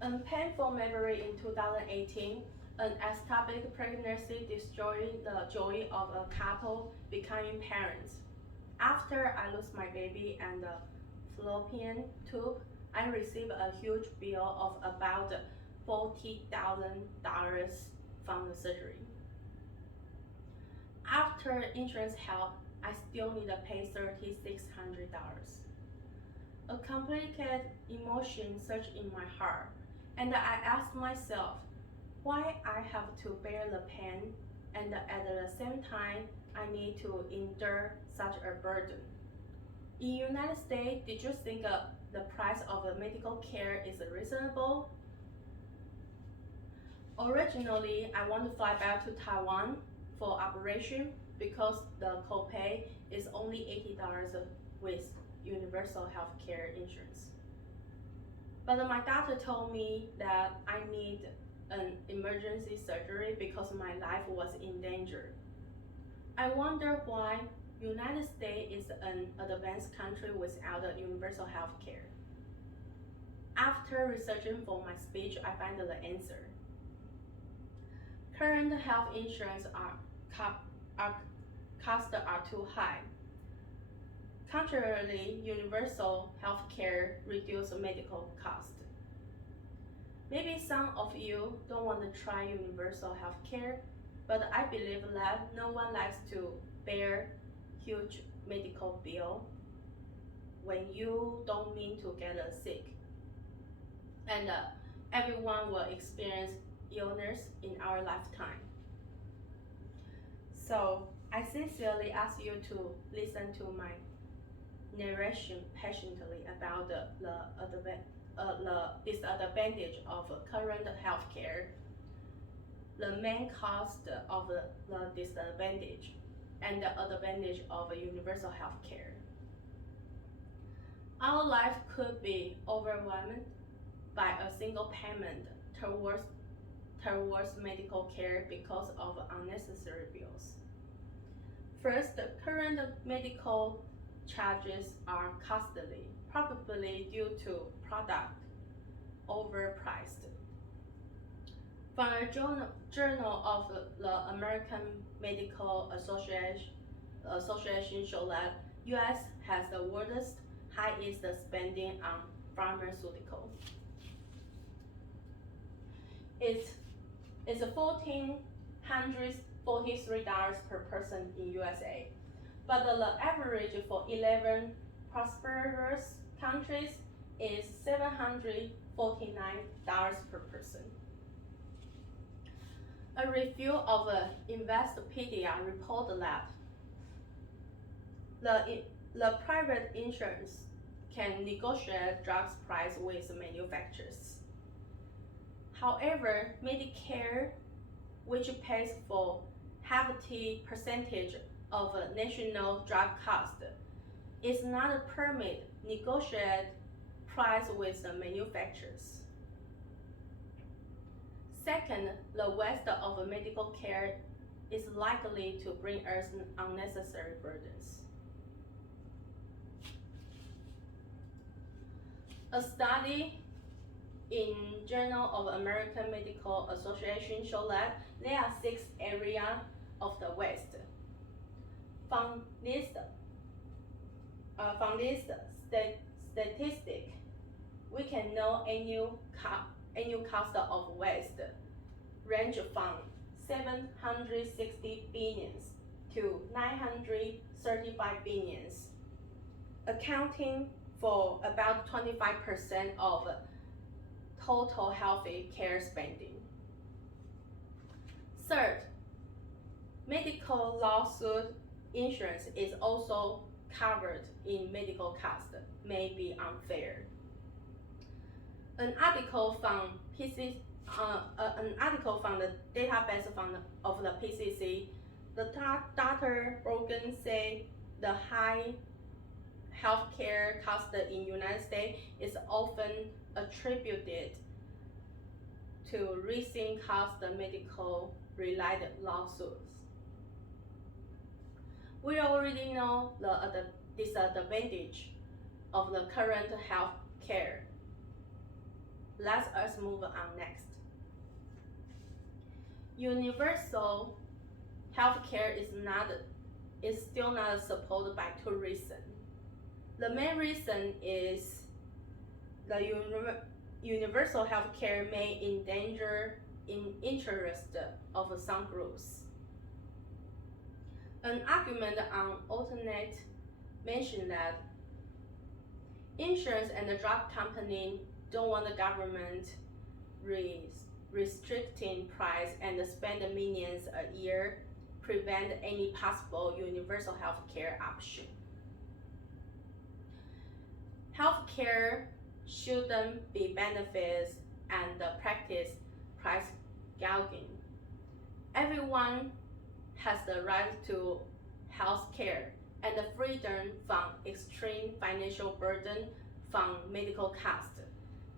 A painful memory in 2018, an ectopic pregnancy destroyed the joy of a couple becoming parents. After I lost my baby and the fallopian tube, I received a huge bill of about $40,000 from the surgery. After insurance help, I still need to pay $3,600. A complicated emotion surged in my heart, and I asked myself why I have to bear the pain and at the same time I need to endure such a burden. In the United States, did you think the price of medical care is reasonable? Originally, I want to fly back to Taiwan for operation because the copay is only $80 with universal health care insurance. But my doctor told me that I need an emergency surgery because my life was in danger. I wonder why United States is an advanced country without a universal health care. After researching for my speech, I found the answer. Current health insurance costs are too high. Contrarily, universal health care reduces medical costs. Maybe some of you don't want to try universal health care, but I believe that no one likes to bear huge medical bill when you don't mean to get sick. And everyone will experience illness in our lifetime. So I sincerely ask you to listen to my narration patiently about the disadvantage of current healthcare, the main cost of the disadvantage, and the advantage of universal healthcare. Our life could be overwhelmed by a single payment towards medical care because of unnecessary bills. First, the current medical charges are costly, probably due to product overpriced. From a journal of the American Medical Association show that U.S. has the world's highest spending on pharmaceutical. It's $1,443 per person in USA, but the average for 11 prosperous countries is $749 per person. A review of Investopedia reported that the private insurance can negotiate drugs price with manufacturers. However, Medicare, which pays for hefty percentage of national drug cost, is not a permit negotiate price with the manufacturers. Second, the waste of medical care is likely to bring us unnecessary burdens. A study in Journal of American Medical Association showed that there are 6 areas of the waste. From this statistic, we can know annual cost of waste range from 760 billions to 935 billions, accounting for about 25% of total healthy care spending. Third, medical lawsuit insurance is also covered in medical costs may be unfair. An article from the database of the PCC, Dr. Brogan said the high healthcare cost in United States is often attributed to recent cost medical related lawsuits. We already know the disadvantage of the current health care. Let us move on next. Universal healthcare is still not supported by two reasons. The main reason is the universal healthcare may endanger in interest of some groups. An argument on alternate mentioned that insurance and the drug company don't want the government restricting price and spend millions a year prevent any possible universal healthcare option. Healthcare shouldn't be benefits and practice price gouging. Everyone has the right to health care and the freedom from extreme financial burden from medical costs.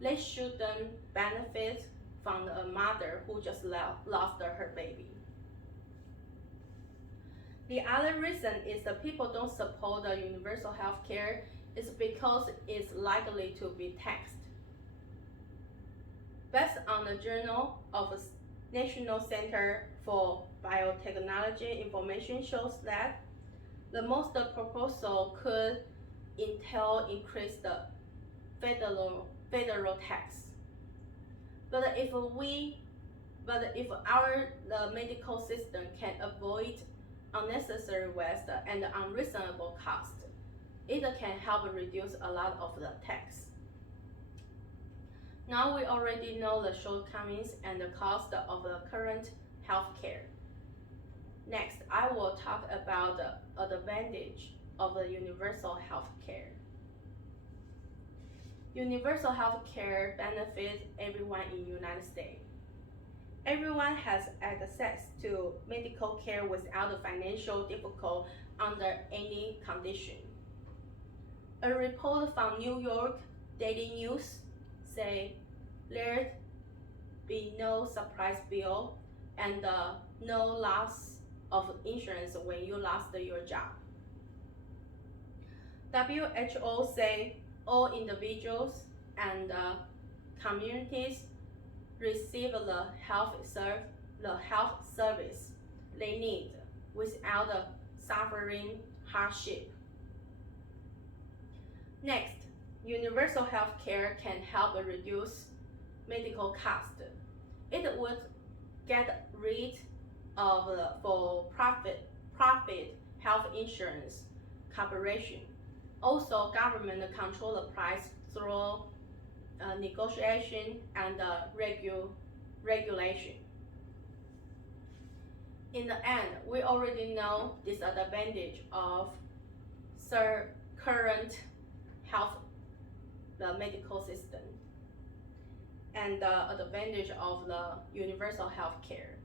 They shouldn't benefit from a mother who just lost her baby. The other reason is that people don't support the universal health care is because it's likely to be taxed. Based on the Journal of the National Center for Biotechnology information shows that the most proposal could entail increase the federal tax. But if the medical system can avoid unnecessary waste and unreasonable cost, it can help reduce a lot of the tax. Now we already know the shortcomings and the cost of the current healthcare. Next, I will talk about the advantage of the universal healthcare. Universal healthcare benefits everyone in the United States. Everyone has access to medical care without financial difficulty under any condition. A report from New York Daily News say there'd be no surprise bill and no loss of insurance when you lost your job. WHO say all individuals and communities receive the health service they need without suffering hardship. Next, universal health care can help reduce medical costs. It would get rid of the for-profit health insurance corporation. Also, government control the price through negotiation and regulation. In the end, we already know disadvantage of current the medical system and the advantage of the universal health care.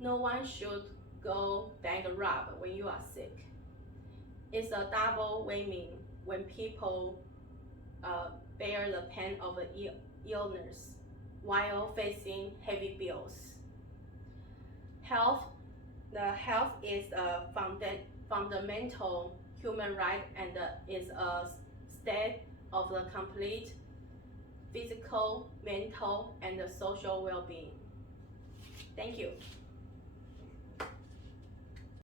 No one should go bankrupt when you are sick. It's a double whammy when people bear the pain of the illness while facing heavy bills. The health is a fundamental human right and is a state of the complete physical, mental, and social well-being. Thank you.